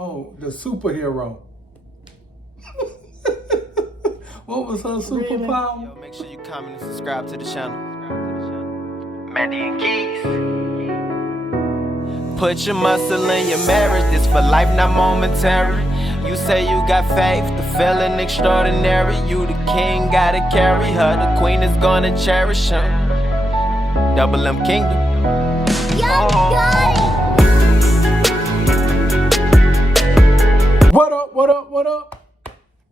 Oh, the superhero. What was her superpower? Yo, make sure you comment and subscribe to the channel. Mandy and Keys. Put your muscle in your marriage. This for life, not momentary. You say you got faith, the feeling extraordinary. You the king, gotta carry her. The queen is gonna cherish him. Double M Kingdom. What up, what up, what up?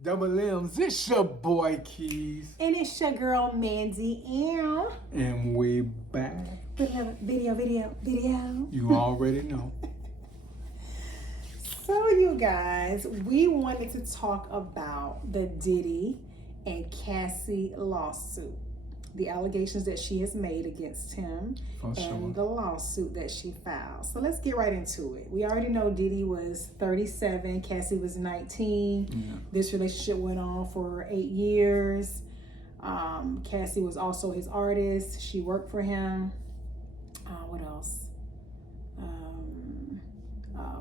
Double M's, it's your boy Keys. And it's your girl Mandy M. And we back. Video. You already know. So you guys, we wanted to talk about the Diddy and Cassie lawsuit. The allegations that she has made against him and the lawsuit that she filed. So let's get right into it. We already know Diddy was 37, Cassie was 19. Yeah. This relationship went on for 8 years. Cassie was also his artist. She worked for him. What else?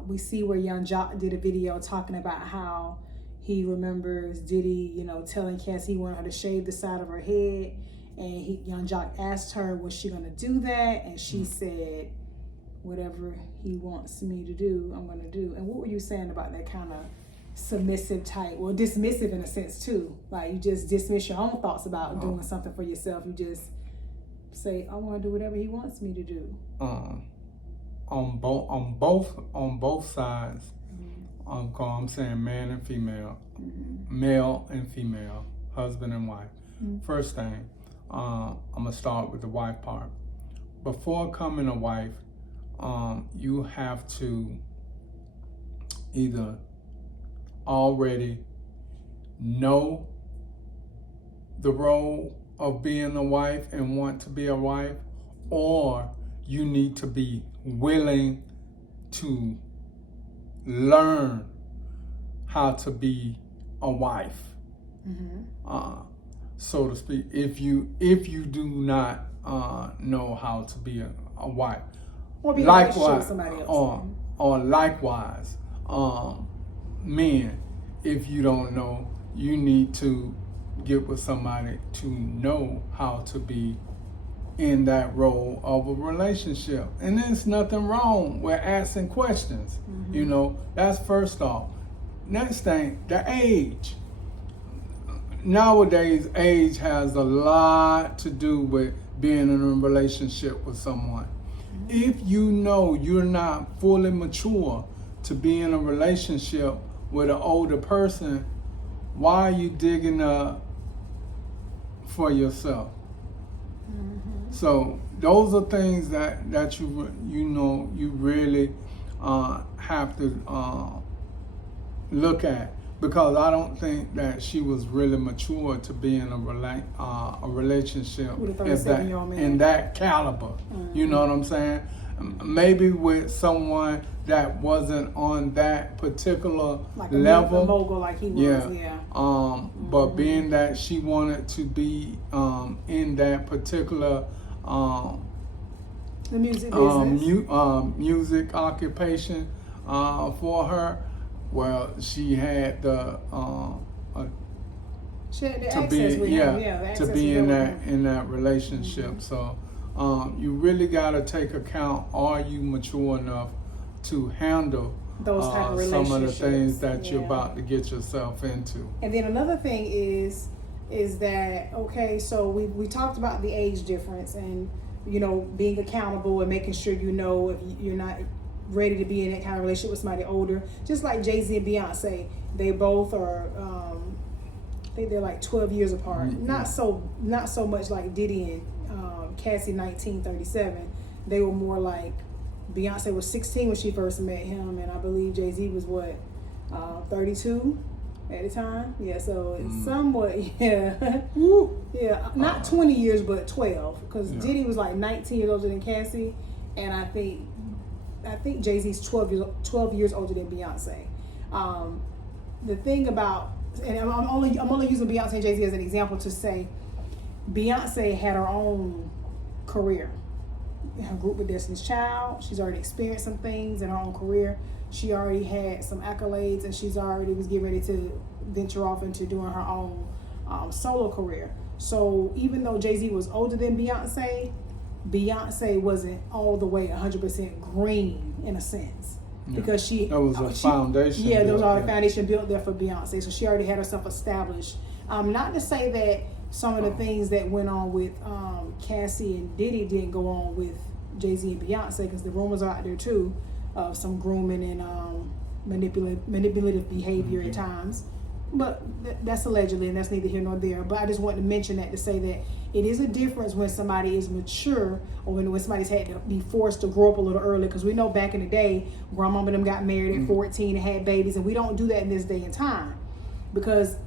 We see where Young Jock did a video talking about how he remembers Diddy, telling Cassie he wanted her to shave the side of her head. And Young Jock asked her, was she going to do that? And she said, whatever he wants me to do, I'm going to do. And what were you saying about that kind of submissive type, well, dismissive in a sense too? Like you just dismiss your own thoughts about doing something for yourself. You just say, I want to do whatever he wants me to do. On both sides, I'm saying man and female, male and female, husband and wife. First thing, I'm gonna start with the wife part. Before becoming a wife, you have to either already know the role of being a wife and want to be a wife, or you need to be willing to learn how to be a wife. So to speak, if you do not know how to be a wife, or be likewise, with somebody else. or likewise, men, if you don't know, you need to get with somebody to know how to be in that role of a relationship. And there's nothing wrong with asking questions. That's first off. Next thing, the age. Nowadays, age has a lot to do with being in a relationship with someone. If you know you're not fully mature to be in a relationship with an older person, why are you digging up for yourself? So those are things that you really have to look at. Because I don't think that she was really mature to be in a relationship in that caliber. You know what I'm saying? Maybe with someone that wasn't on that particular level. A mogul like he was, yeah. But being that she wanted to be in that particular the music business, music occupation for her. Well, she had to be in that relationship. So you really got to take account: are you mature enough to handle those type of relationships? Some of the things that you're about to get yourself into? And then another thing is that so we talked about the age difference and being accountable and making sure if you're not ready to be in that kind of relationship with somebody older. Just like Jay-Z and Beyonce, they both are I think they're like 12 years apart. Not so much like Diddy and Cassie 1937. They were more like Beyonce was 16 when she first met him, and I believe Jay-Z was 32 at the time. Yeah, so it's somewhat not 20 years but 12, because Diddy was like 19 years older than Cassie, and I think Jay-Z's 12 years older than Beyonce. The thing about, and I'm only using Beyonce and Jay-Z as an example to say, Beyonce had her own career. Her group with Destiny's Child, she's already experienced some things in her own career. She already had some accolades, and she's already was getting ready to venture off into doing her own solo career. So even though Jay-Z was older than Beyonce, Beyonce wasn't all the way 100% green in a sense. Yeah. Because there was a foundation. Yeah, there was all the foundation built there for Beyonce. So she already had herself established. Not to say that some of the things that went on with Cassie and Diddy didn't go on with Jay-Z and Beyonce, because the rumors are out there too of some grooming and manipulative behavior at times. But that's allegedly, and that's neither here nor there. But I just wanted to mention that to say that it is a difference when somebody is mature, or when somebody's had to be forced to grow up a little early. Because we know back in the day, grandmama and them got married at 14 and had babies, and we don't do that in this day and time. Because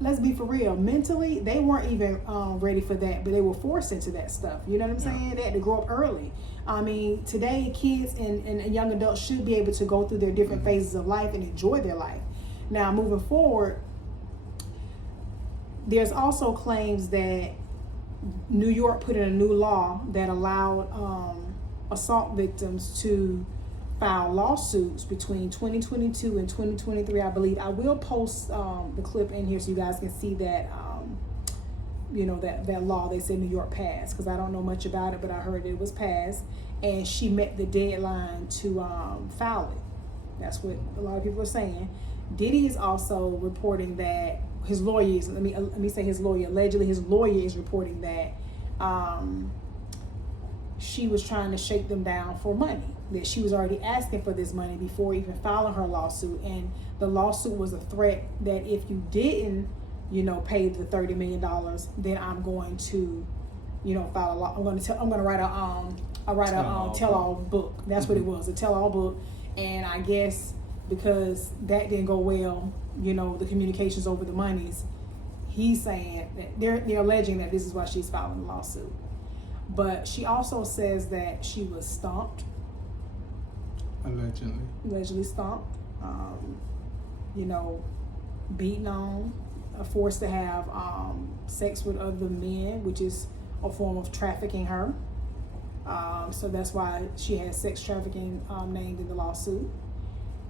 let's be for real, mentally they weren't even ready for that, but they were forced into that stuff. You know what I'm saying? They had to grow up early. I mean, today kids and young adults should be able to go through their different phases of life and enjoy their life. Now, moving forward, there's also claims that New York put in a new law that allowed assault victims to file lawsuits between 2022 and 2023, I believe. I will post the clip in here so you guys can see that, that law they said New York passed, because I don't know much about it, but I heard it was passed, and she met the deadline to file it. That's what a lot of people are saying. Diddy is also reporting that his lawyer is, let me say his lawyer, allegedly his lawyer is reporting that she was trying to shake them down for money, that she was already asking for this money before even filing her lawsuit. And the lawsuit was a threat that if you didn't, pay the $30 million, then I'm going to, file a law. I'm going to write a tell-all book. That's what it was, a tell-all book. And I guess because that didn't go well, the communications over the monies, he's saying that they're alleging that this is why she's filing the lawsuit. But she also says that she was stomped. Allegedly stomped. Beaten on, forced to have sex with other men, which is a form of trafficking her. So that's why she has sex trafficking named in the lawsuit.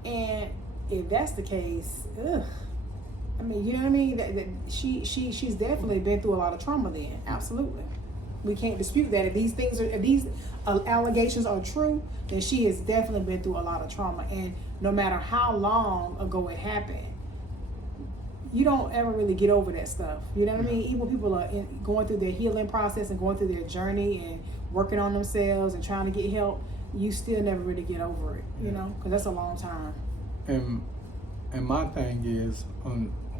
And if that's the case, I mean, you know what I mean? That she's definitely been through a lot of trauma then. Absolutely. We can't dispute that. If these allegations are true, then she has definitely been through a lot of trauma. And no matter how long ago it happened, you don't ever really get over that stuff. You know what I mean? Even when people are going through their healing process and going through their journey and working on themselves and trying to get help, you still never really get over it, because that's a long time. And my thing is,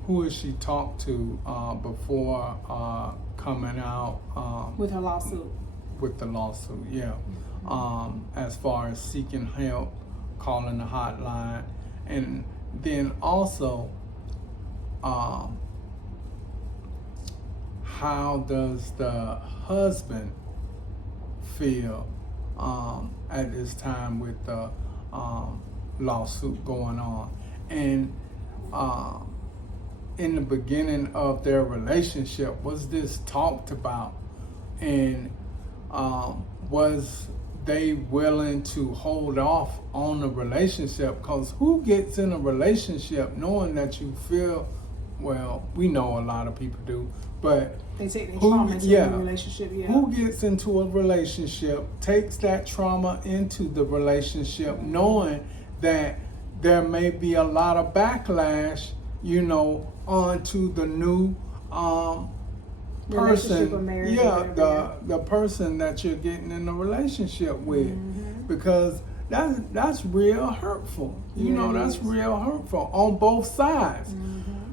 who has she talked to before coming out with her lawsuit? With the lawsuit, yeah. As far as seeking help, calling the hotline, and then also, how does the husband feel at this time with the lawsuit going on? And in the beginning of their relationship, was this talked about? And was they willing to hold off on the relationship? Because who gets in a relationship knowing that you feel, well, we know a lot of people do, but they take their trauma into the relationship. Yeah. Who gets into a relationship, takes that trauma into the relationship, knowing that there may be a lot of backlash, onto the new person, the person that you're getting in a relationship with, because that's real hurtful. That's real hurtful on both sides.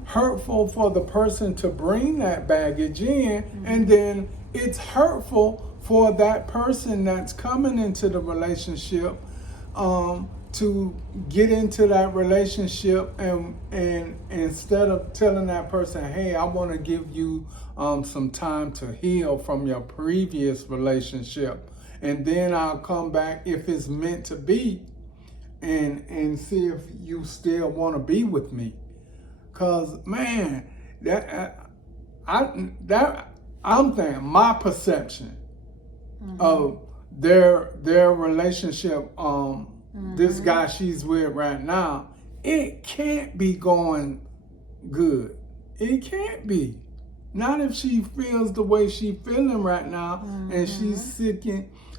Hurtful for the person to bring that baggage in, and then it's hurtful for that person that's coming into the relationship to get into that relationship, and instead of telling that person, hey, I want to give you some time to heal from your previous relationship, and then I'll come back if it's meant to be, and see if you still want to be with me. Cause man, I'm thinking my perception of their relationship this guy she's with right now, it can't be going good. It can't be. Not if she feels the way she's feeling right now, and she's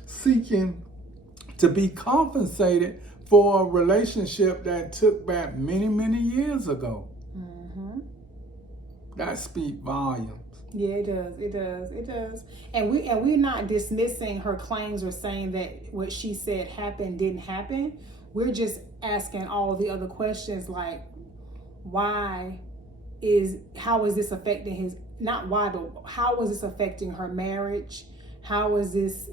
seeking to be compensated for a relationship that took back many, many years ago. That speaks volumes. Yeah, it does. And we're not dismissing her claims or saying that what she said happened didn't happen. We're just asking all the other questions like, how is this affecting his, not why, but how is this affecting her marriage? How is this,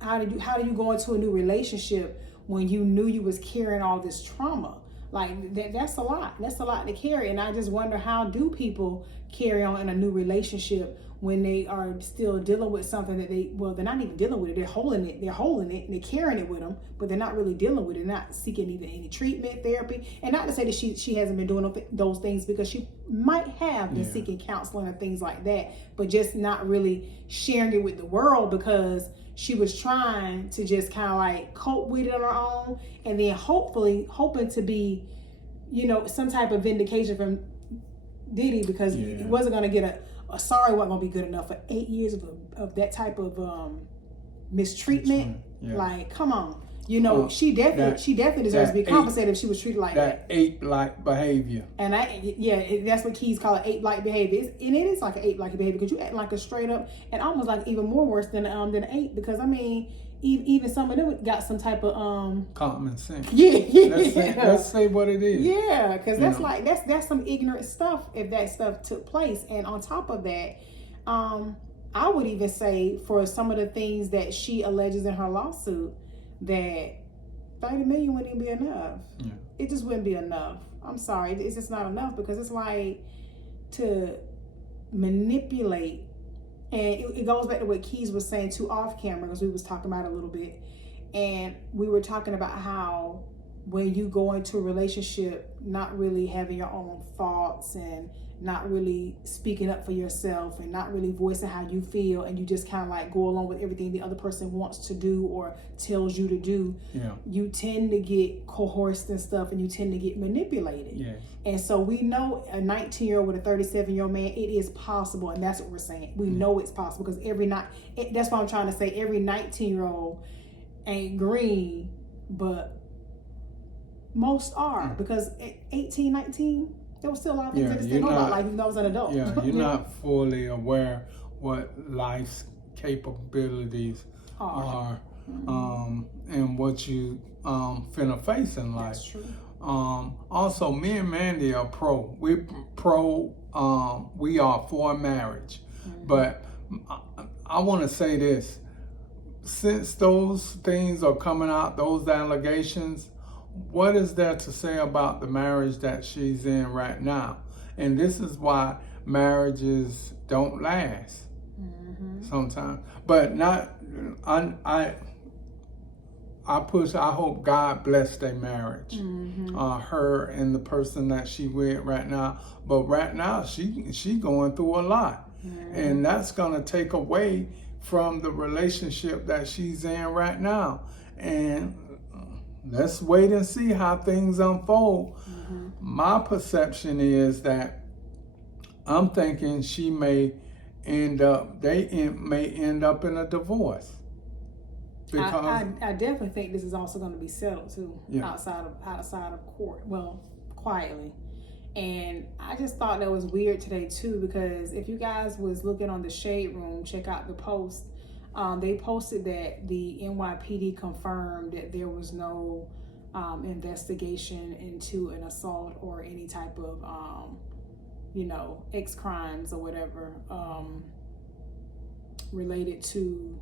how do you go into a new relationship when you knew you was carrying all this trauma? Like that's a lot. That's a lot to carry. And I just wonder, how do people carry on in a new relationship when they are still dealing with something that they're not even dealing with it. They're holding it and they're carrying it with them, but they're not really dealing with it. They're not seeking even any treatment, therapy. And not to say that she hasn't been doing those things, because she might have been seeking counseling and things like that, but just not really sharing it with the world, because she was trying to just kind of like cope with it on her own, and then hoping to be, some type of vindication from Diddy, because it wasn't going to get a sorry wasn't going to be good enough for 8 years of that type of mistreatment. Like, come on. She definitely deserves to be compensated if she was treated like that. That ape-like behavior. And that's what Keys call it, ape-like behavior. And it is like an ape-like behavior, because you act like a straight up, and almost like even more worse than an ape, because even some of them got some type of common sense. Let's say what it is. Yeah, because that's some ignorant stuff if that stuff took place. And on top of that, I would even say for some of the things that she alleges in her lawsuit, that $30 million wouldn't even be enough. Yeah. It just wouldn't be enough. I'm sorry, it's just not enough, because it's like to manipulate. And it goes back to what Keys was saying too off camera, because we was talking about it a little bit, and we were talking about how when you go into a relationship not really having your own thoughts and not really speaking up for yourself and not really voicing how you feel, and you just kind of like go along with everything the other person wants to do or tells you to do, you tend to get coerced and stuff, and you tend to get manipulated. And so we know a 19-year-old with a 37-year-old man, it is possible, and that's what we're saying. We know it's possible, because that's what I'm trying to say. Every 19-year-old ain't green, but most are, because at 18, 19, there was still a lot of things I just didn't know about life, even though I was an adult. Yeah, you're not fully aware what life's capabilities are, and what you finna face in life. That's true. Also, me and Mandy are pro. We are for marriage. But I want to say this. Since those things are coming out, those allegations, what is there to say about the marriage that she's in right now? And this is why marriages don't last sometimes. But I hope God bless their marriage, her and the person that she with right now. But right now she going through a lot, and that's gonna take away from the relationship that she's in right now. And let's wait and see how things unfold. My perception is that I'm thinking they may end up in a divorce. Because I definitely think this is also going to be settled too, outside of court. Well, quietly. And I just thought that was weird today too, because if you guys was looking on the Shade Room, check out the post. They posted that the NYPD confirmed that there was no investigation into an assault or any type of, X crimes or whatever related to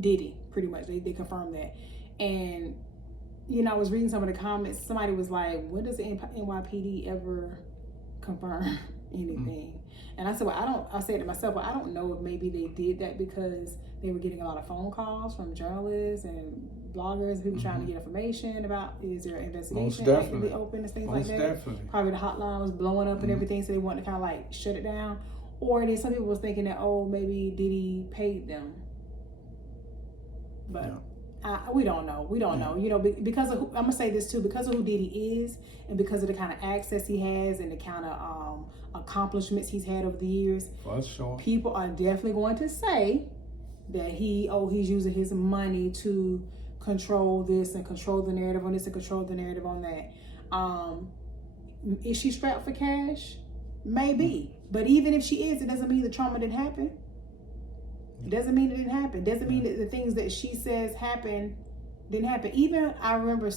Diddy, pretty much. They confirmed that. And, I was reading some of the comments. Somebody was like, when does the NYPD ever confirm anything? And I said, I said to myself, I don't know if maybe they did that because they were getting a lot of phone calls from journalists and bloggers, people trying to get information about, is there an investigation actively open and things like that? Definitely. Probably the hotline was blowing up and everything, so they wanted to kind of like shut it down. Or then some people was thinking that, maybe Diddy paid them. But We don't know. We don't know. You know, because of I'm gonna say this too, because of who Diddy is, and because of the kind of access he has, and the kind of accomplishments he's had over the years. For sure. People are definitely going to say that he's using his money to control this and control the narrative on this and control the narrative on that. Is she strapped for cash? Maybe. But even if she is, it doesn't mean the trauma didn't happen. It doesn't mean it didn't happen. It doesn't mean that the things that she says happened didn't happen. Even I remember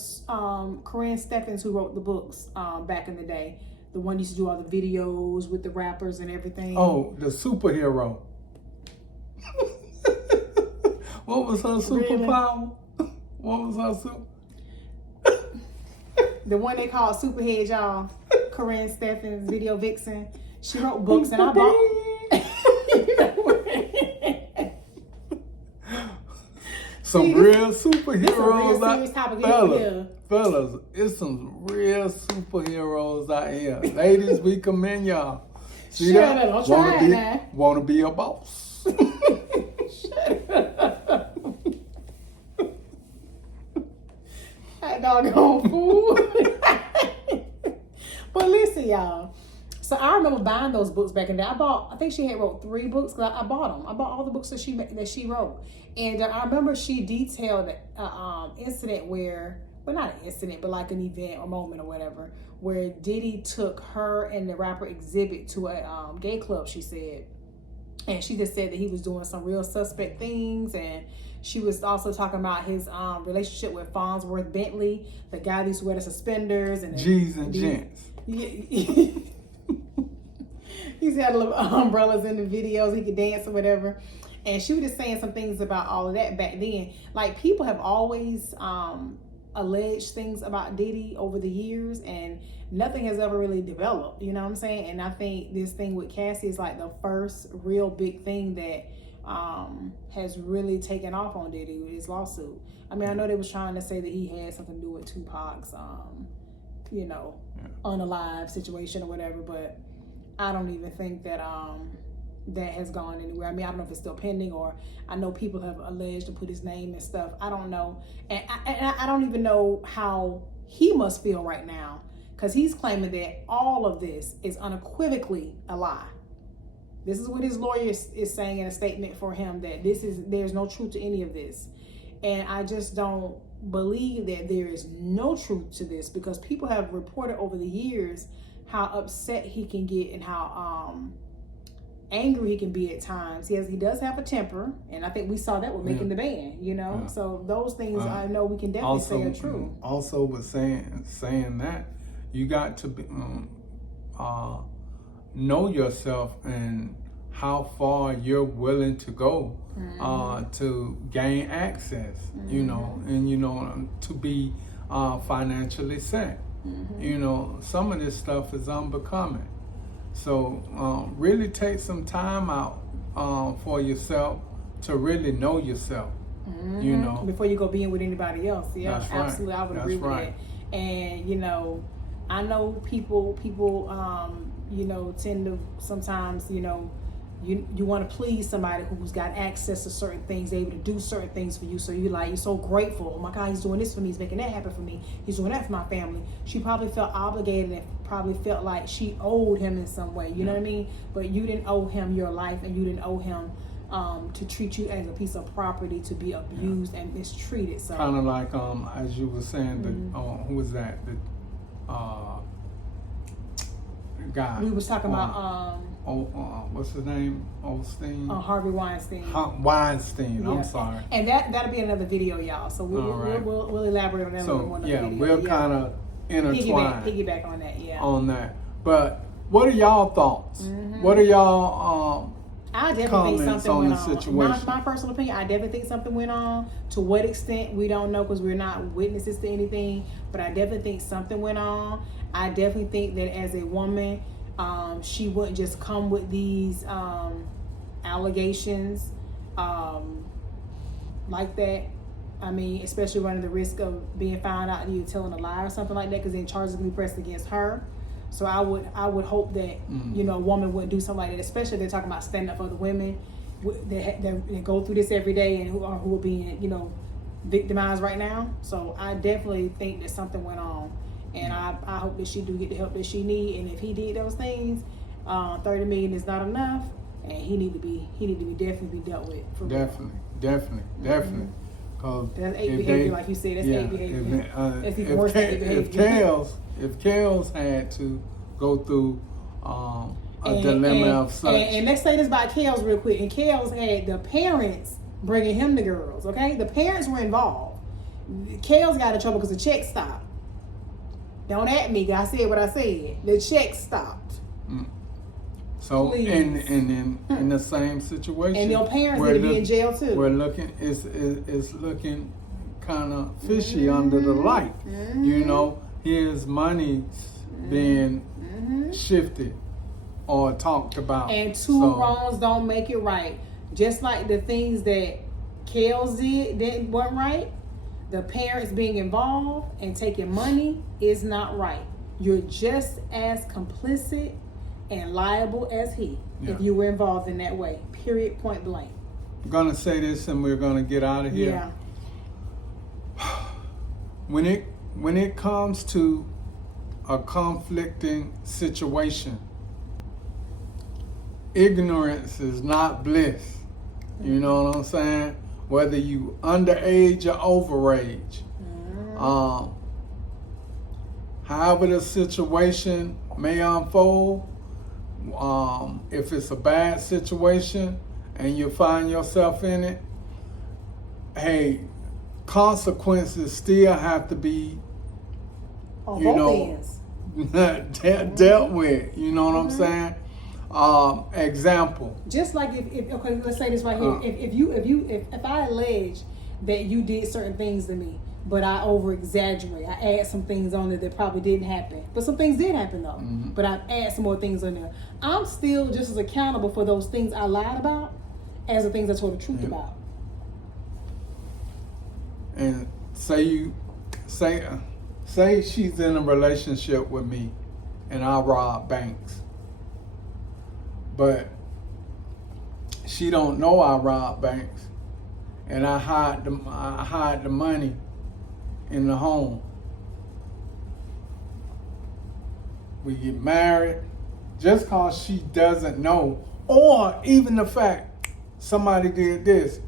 Corinne Steffens, who wrote the books back in the day, the one used to do all the videos with the rappers and everything. Oh, the superhero. What was her superpower? Really? What was her super? The one they call Superhead, y'all. Corinne Steffens, Video Vixen. She wrote books and I bought. Some real superheroes out here. Fellas, it's some real superheroes out here. Ladies, we commend y'all. See that? Wanna be a boss. Shut up. That doggone fool. But listen, y'all. So I remember buying those books back in the day. I think she had wrote 3 books because I bought them. I bought all the books that she wrote. And I remember she detailed an incident where, well, not an incident, but like an event or moment or whatever, where Diddy took her and the rapper Exhibit to a gay club, she said. And she just said that he was doing some real suspect things. And she was also talking about his relationship with Farnsworth Bentley, the guy that used to wear the suspenders. And G's and gents. He's had little umbrellas in the videos. He could dance or whatever. And she was just saying some things about all of that back then. Like, people have always alleged things about Diddy over the years, and nothing has ever really developed. You know what I'm saying? And I think this thing with Cassie is like the first real big thing that has really taken off on Diddy with his lawsuit. I mean, I know they was trying to say that he had something to do with Tupac's, unalive situation or whatever, but I don't even think that that has gone anywhere. I mean, I don't know if it's still pending, or I know people have alleged to put his name and stuff. I don't know. And I don't even know how he must feel right now, because he's claiming that all of this is unequivocally a lie. This is what his lawyer is saying in a statement for him, that there's no truth to any of this. And I just don't believe that there is no truth to this, because people have reported over the years how upset he can get and how angry he can be at times. He does have a temper, and I think we saw that with making the band, Yeah. So those things I know we can definitely say are true. Also, with saying that, you got to be, know yourself and how far you're willing to go to gain access, and to be financially set. Some of this stuff is unbecoming. So really take some time out for yourself to really know yourself. Before you go being with anybody else. Yeah, that's right. Absolutely. I would agree with that. And I know people tend to sometimes, you want to please somebody who's got access to certain things, able to do certain things for you. So you're so grateful. Oh my God, he's doing this for me. He's making that happen for me. He's doing that for my family. She probably felt obligated and probably felt like she owed him in some way. You know what I mean? But you didn't owe him your life, and you didn't owe him to treat you as a piece of property to be abused and mistreated. So kind of like as you were saying, who was that? The guy we was talking about. What's his name? Osteen? Harvey Weinstein. Weinstein. Yeah. I'm sorry. And that'll be another video, y'all. So we'll elaborate on that a little more. We'll kind of intertwine. Piggyback on that. Yeah. On that. But what are y'all thoughts? What are y'all I definitely think something went on. Situation? My personal opinion, I definitely think something went on. To what extent, we don't know, because we're not witnesses to anything. But I definitely think something went on. I definitely think that as a woman, she wouldn't just come with these allegations like that. I mean, especially running the risk of being found out that you're telling a lie or something like that, because then charges can be pressed against her. So I would hope that a woman wouldn't do something like that, especially if they're talking about standing up for the women that go through this every day and who are being victimized right now. So I definitely think that something went on, and I hope that she do get the help that she need. And if he did those things, $30 million is not enough, and he need to be definitely be dealt with. For definitely. Cause that's ape behavior, like you said. That's ape behavior. That's even worse than ape behavior. If Kels had to go through a dilemma of such, and let's say this about Kels real quick. And Kels had the parents bringing him the girls. Okay, the parents were involved. Kels got in trouble because the check stopped. Don't at me, I said what I said. The check stopped. So please. in the same situation, and your parents need to be in jail too. We're looking, it's looking kind of fishy under the light. You know, his money's being shifted or talked about. And two wrongs don't make it right. Just like the things that Kels did weren't right. The parents being involved and taking money is not right. You're just as complicit and liable as he if you were involved in that way. Period. Point blank. I'm gonna say this and we're gonna get out of here. Yeah. When it comes to a conflicting situation, ignorance is not bliss. You know what I'm saying? Whether you underage or overage. However the situation may unfold, if it's a bad situation and you find yourself in it, hey, consequences still have to be, on both ends. dealt with. You know what I'm saying? Example. Just like if okay, let's say this right here. If I allege that you did certain things to me, but I over exaggerate, I add some things on there that probably didn't happen, but some things did happen though. But I add some more things on there. I'm still just as accountable for those things I lied about as the things I told the truth about. And say she's in a relationship with me, and I rob banks. But she don't know I rob banks, and I hide the money in the home. We get married, just cause she doesn't know, or even the fact somebody did this.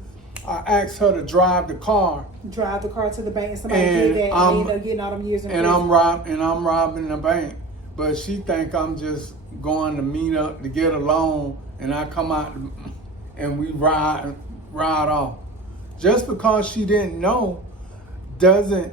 I asked her to drive the car to the bank, and somebody did that, and they end up getting all them years in prison. I'm robbing the bank, but she think I'm just going to meet up to get a loan, and I come out and we ride off. Just because she didn't know doesn't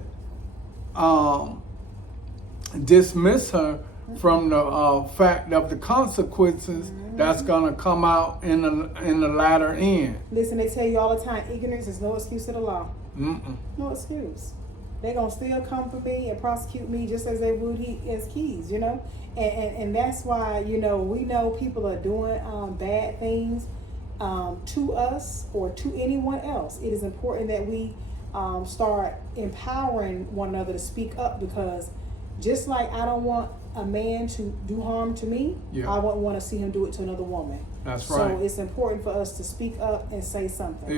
dismiss her from the fact of the consequences that's gonna come out in the latter end. Listen, they tell you all the time, ignorance is no excuse to the law. No excuse. They're gonna still come for me and prosecute me just as they would as Keys, you know? And that's why, you know, we know people are doing bad things to us or to anyone else. It is important that we start empowering one another to speak up, because just like I don't want a man to do harm to me, I wouldn't want to see him do it to another woman. That's right. So it's important for us to speak up and say something.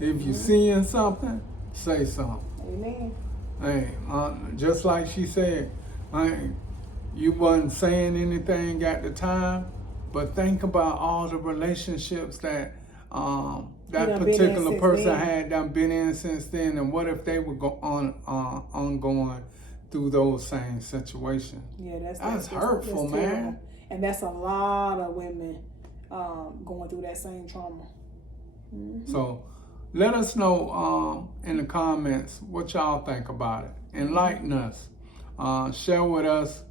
If you seeing something, say something. Amen. Hey, just like she said, you wasn't saying anything at the time, but think about all the relationships that that particular person had done been in since then, and what if they would go ongoing through those same situations? Yeah, that's hurtful, man. Terrible. And that's a lot of women going through that same trauma. So let us know in the comments what y'all think about it. Enlighten us. Share with us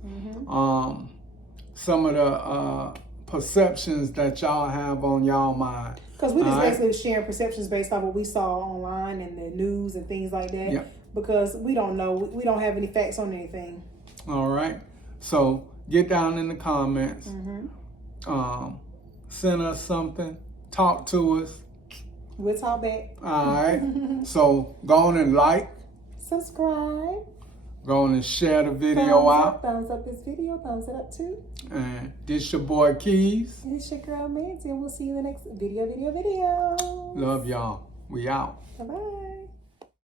some of the perceptions that y'all have on y'all mind. Because we just basically sharing perceptions based on what we saw online and the news and things like that. Yep. Because we don't know. We don't have any facts on anything. All right. So get down in the comments. Send us something. Talk to us. We'll talk back. All right. So go on and like. Subscribe. Go on and share the video out. Thumbs up this video. Thumbs it up too. And this your boy Keys. And it's your girl Mandy. And we'll see you in the next video. Love y'all. We out. Bye-bye.